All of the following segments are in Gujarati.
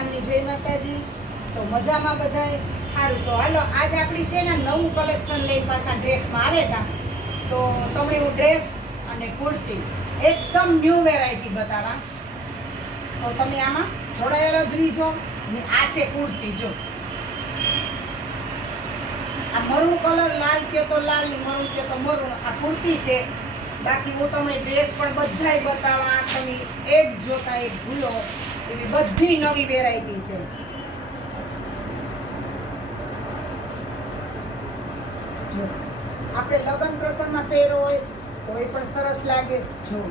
સીતારામની જય માતાજી. તો મજામાં બધાય? સારું, તો હાલો આજ આપણી છે ને નવું કલેક્શન લઈ પાછા ડ્રેસમાં આવે હતા. તો તમને હું ડ્રેસ અને કુર્તી એકદમ ન્યૂ વેરાયટી બતાવા. તો તમે આમાં જોડાયેલા જ રહીશો. ને આ છે કુર્તી, જો આ મરૂન કલર, લાલ કે તો લાલ, મરૂન કે તો મરૂન, આ કુર્તી છે. બાકી હું તમને ડ્રેસ પણ બધાય બતાવવા. તમે એક જોતા એક ભૂલો એવી બધી નવી વેરાયટી છે. જો આપણે લગ્ન પ્રસંગમાં પહેરો હોય તો એ પણ સરસ લાગે. જો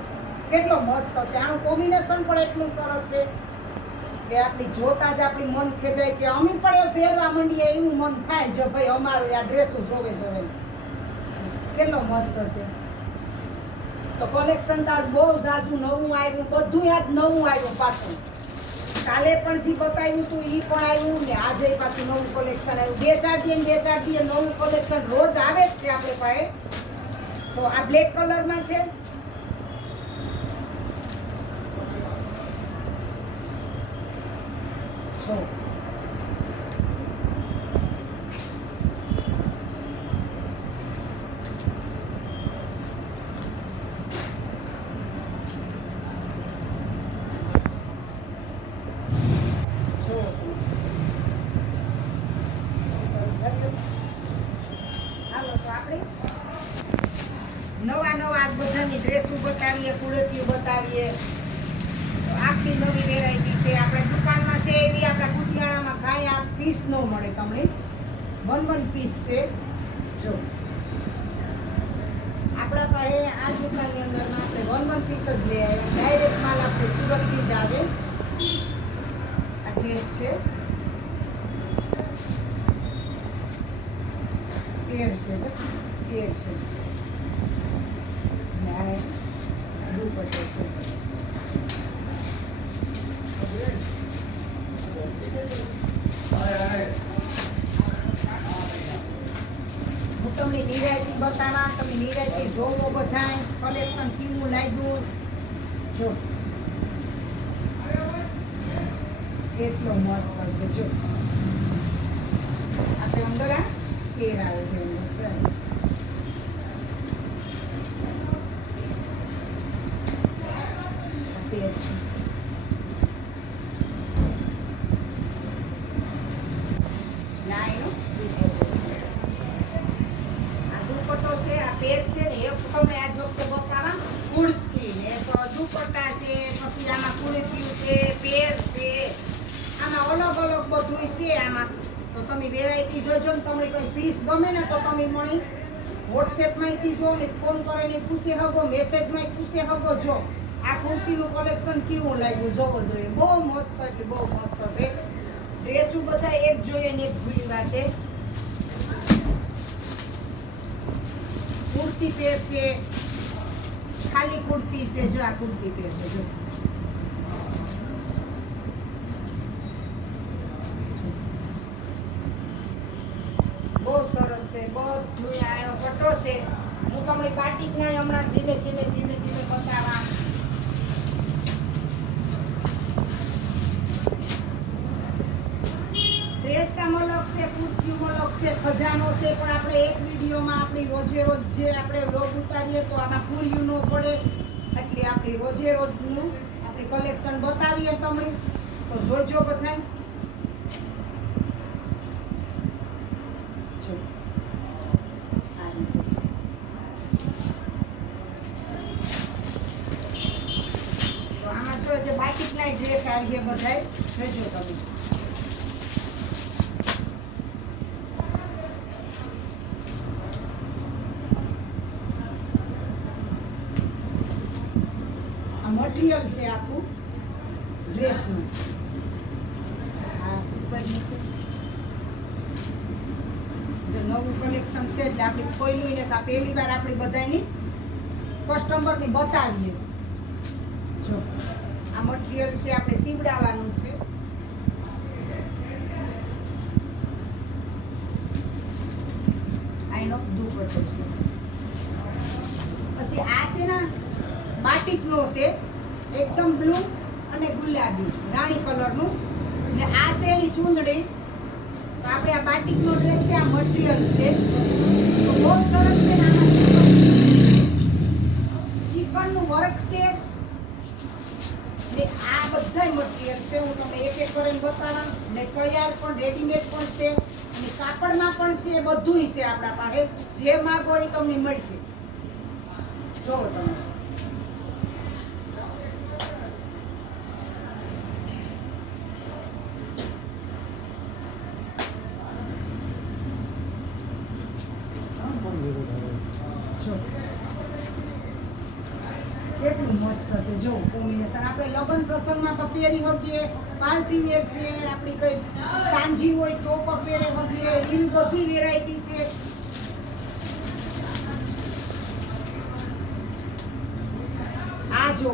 કેટલો મસ્ત છે, આનું કોમ્બિનેશન પણ એટલું સરસ છે કે આપણી જોતા જ આપણી મન ખેંચાય કે અમે પણ એ પહેરવા માંડીએ એવું મન થાય. જો ભાઈ અમારું આ ડ્રેસો જોવે કેટલો મસ્ત છે. તો કલેક્શન તો આજ બહુ ઝાઝું નવું આવ્યું, બધું આજ નવું આવ્યું પાછું. કાલે પણ જે બતાવ્યું હતું એ પણ આવ્યું ને આજે પાછું નવું કલેક્શન આવ્યું. બે ચાર દી નવું કલેક્શન રોજ આવે જ છે આપણે પાસે. તો આ બ્લેક કલરમાં છે. નવા આજ બધાની ડ્રેસો બતાવીએ, કુર્તીઓ બતાવીએ. તો આખી નવી વેરાયટી છે. આપણે દુકાનમાં છે એવી આપણા કુટિયાણામાં કાંઈ આ પીસ ન મળે તમને. વન પીસ છે. જો આપણા પાસે આ દુકાનની અંદરમાં આપણે વન પીસ જ લઈ આવ્યા. ડાયરેક્ટ માલ આપણે સુરતથી જ આવે. આ ડ્રેસ છે, પેર છે, જો પેર છે. દુપટ્ટો છે. હું તમને નિરાયતી બતાવા, તમે નિરાયતી જોવો બધાય કલેક્શન કેવું લાગ્યું. જો એટલો મસ્ત છે. જો આપણે અંદર આ પેર આવે છે. બધું છે આમાં. તો તમે વેરાયટી જોજો ને તમને કોઈ પીસ ગમે ને તો તમે મને વોટ્સએપમાં કીજો ને ફોન કરીને પૂછી શકો, મેસેજમાં પૂછી શકો. જો આ કુર્તીનું કલેક્શન કેવું લાગ્યું જોવો જોઈએ. બહુ મસ્ત, એટલે બહુ મસ્ત છે. ડ્રેસો બધા એક જોઈએ ને એક ભૂલીવા છે. કુર્તી પેર છે, ખાલી કુર્તી છે. જો આ કુર્તી પેર છે. જો બહુ સરસ છે. બધું આનો પટ્ટો છે. હું તમને પાર્ટીના હમણાં ધીમે ધીમે બતાવવા. ડ્રેસના મલક છે, કુર્તીઓ મલક છે, ખજાનો છે. પણ આપણે એક વિડીયોમાં આપણી રોજે રોજ જે આપણે વ્લોગ ઉતારીએ તો આમાં પૂર્યું ન પડે. એટલે આપણી રોજે રોજનું આપણે કલેક્શન બતાવીએ તમને. તો જોજો બધાય. જે બાટિકના ડ્રેસ આવીએ બધાય જોજો તમે. આ મટીરિયલ છે આખું ડ્રેસનું. આ ઉપરનું છે. જે નવું કલેક્શન છે એટલે આપણે ખોલ્યું ને આ પહેલી વાર આપણી બધાની કસ્ટમરની બતાવીએ. જો આ મટીરિયલ છે, આપણે સીવડાવવાનું છે. આનો દુપટ્ટો છે. પછી આ છે ને બાટિકનો છે, એકદમ બ્લુ અને ગુલાબી રાણી કલરનું ને આ છે એની ચૂંદડી. તો આપણે આ બાટિકનો ડ્રેસ છે, આ મટીરિયલ છે તો બહુ સરસ છે. આમાં ચિકનનું વર્ક છે ને આ બધાય મટીરિયલ છે. હું તમને એક એક કરીને બતાવવા ને તૈયાર પણ રેડીમેડ પણ છે અને કાપડમાં પણ છે, બધુંય છે આપણા પાસે. જે માંગો એ તમને મળશે. જો તમે જો કેટલું મસ્ત છે. જો કોમ્બિનેશન આપણે લગ્ન પ્રસંગમાં પણ પહેરી શકીએ, પાર્ટી વેર છે, આપણી કઈ સાંજી હોય તો પણ પહેરી શકીએ. એવી બધી વેરાયટી છે. આ જો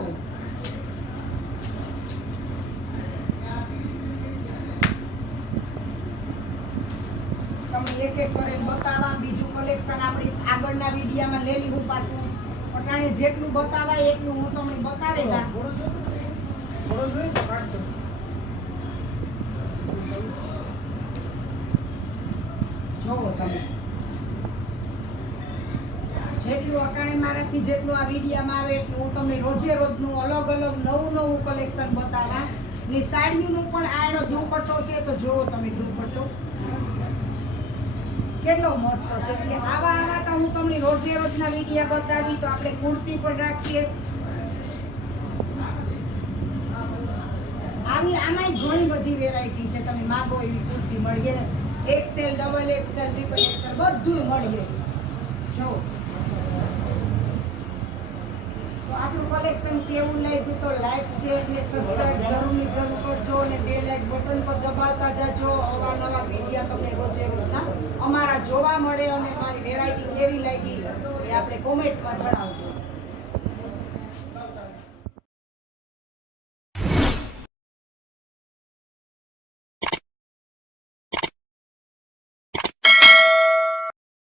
તમને એક એક કરીને બતાવવા. બીજું કલેક્શન આપણી આગળના વિડીયોમાં લઈ લીધું પાછું. પટાણે જેટલું બતાવાય એટલું હું તમને બતાવેલા. જોવો તમે જેટલું અટાણે મારાથી જેટલું આ વિડીયોમાં આવે એટલું હું તમને રોજે રોજનું અલગ અલગ નવું કલેક્શન બતાવવા. ને સાડીઓનું પણ આનો દુપટ્ટો છે તો જોવો તમે દુપટ્ટો કેટલો મસ્ત છે. એટલે આવા તો હું તમને રોજે રોજના વિડીયો બતાવી. તો આપણે કુર્તી પણ રાખીએ. આમાંય ઘણી બધી વેરાયટી છે. તમે માગો એવી કુર્તી મળીએ. XL, double XL, triple XL બધું મળીએ. જો તો આપણું કલેક્શન કેવું લાગ્યું તો લાઈક, શેર ને સબસ્ક્રાઇબ જરૂર કરજો અને બે લાઈક બટન પર દબાવતા જાજો. અવાનવા વિડીયો તમને રોજે રોજના અમારા જોવા મળે અને મારી વેરાયટી કેવી લાગી એ આપણે કોમેન્ટમાં જણાવજો.